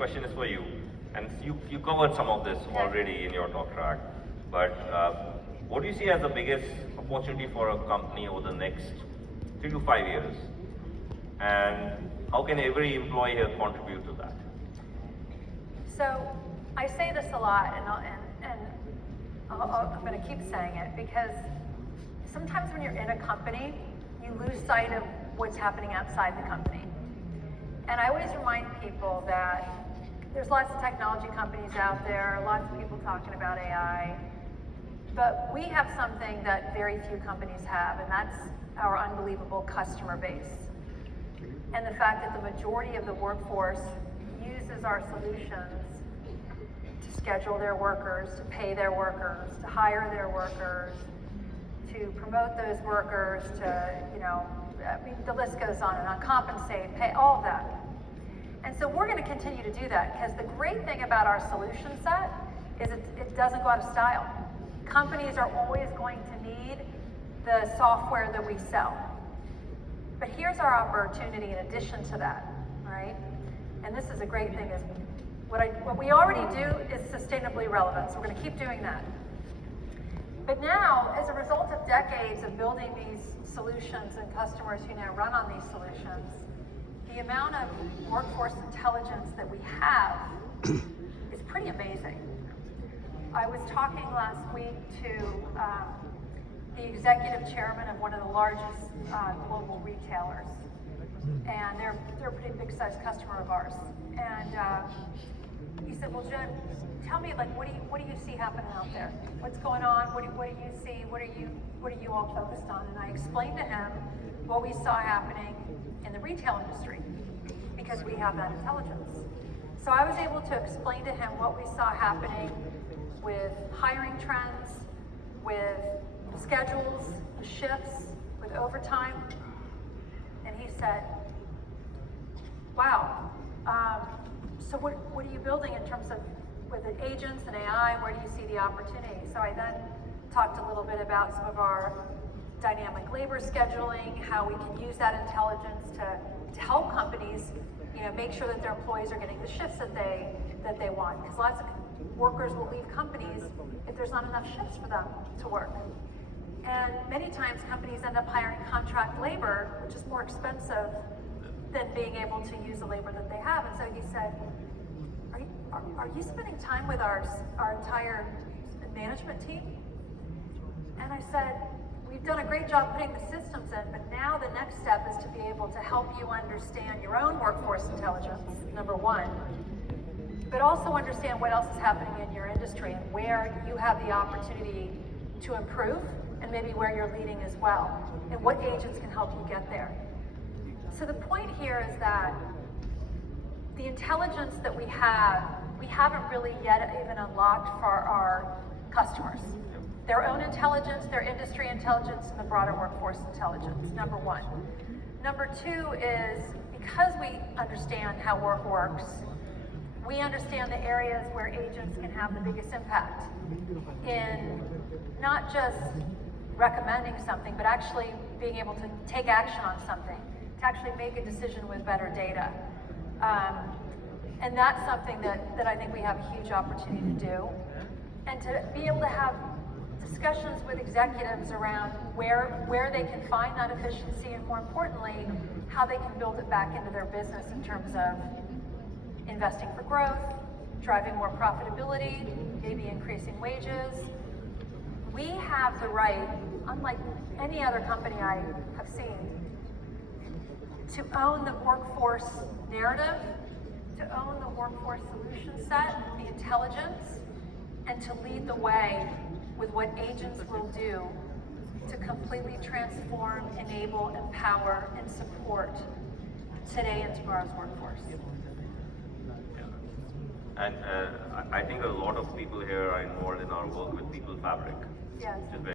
Question is for you, and you covered some of this already in your talk track, but what do you see as the biggest opportunity for a company over the next 3 to 5 years, and how can every employee here contribute to that? So I say this a lot, and I'm going to keep saying it, because sometimes when you're in a company, you lose sight of what's happening outside the company. And I always remind people that there's lots of technology companies out there, lots of people talking about AI, but we have something that very few companies have, and that's our unbelievable customer base. And the fact that the majority of the workforce uses our solutions to schedule their workers, to pay their workers, to hire their workers, to promote those workers, to, the list goes on and on, compensate, pay, all of that. And so we're going to continue to do that, because the great thing about our solution set is it doesn't go out of style. Companies are always going to need the software that we sell. But here's our opportunity in addition to that, right? And this is a great thing, is what we already do is sustainably relevant, so we're going to keep doing that. But now, as a result of decades of building these solutions and customers who now run on these solutions, the amount of workforce intelligence that we have is pretty amazing. I was talking last week to the executive chairman of one of the largest global retailers, and they're a pretty big sized customer of ours. And he said, "Well, Jen, tell me, like, what do you see happening out there? What's going on? What do you see? What are you all focused on?" And I explained to him what we saw happening in the retail industry, because we have that intelligence. So I was able to explain to him what we saw happening with hiring trends, with schedules, with shifts, with overtime. And he said, "Wow, so what are you building in terms of with the agents and AI? Where do you see the opportunity?" So I then talked a little bit about some of our dynamic labor scheduling, how we can use that intelligence to help companies, make sure that their employees are getting the shifts that they want. Because lots of workers will leave companies if there's not enough shifts for them to work. And many times companies end up hiring contract labor, which is more expensive than being able to use the labor that they have. And so he said, are you spending time with our entire management team? And I said, "We've done a great job putting the systems in, but now the next step is to be able to help you understand your own workforce intelligence, number one, but also understand what else is happening in your industry and where you have the opportunity to improve, and maybe where you're leading as well, and what agents can help you get there." So the point here is that the intelligence that we haven't really yet even unlocked for our customers. Their own intelligence, their industry intelligence, and the broader workforce intelligence, number one. Number two is, because we understand how work works, we understand the areas where agents can have the biggest impact in not just recommending something, but actually being able to take action on something, to actually make a decision with better data. And that's something that I think we have a huge opportunity to do. And to be able to have discussions with executives around where they can find that efficiency, and more importantly, how they can build it back into their business in terms of investing for growth, driving more profitability, maybe increasing wages. We have the right, unlike any other company I have seen, to own the workforce narrative, to own the workforce solution set, the intelligence, and to lead the way with what agents will do to completely transform, enable, empower, and support today and tomorrow's workforce. And I think a lot of people here are involved in our work with People Fabric. Yes.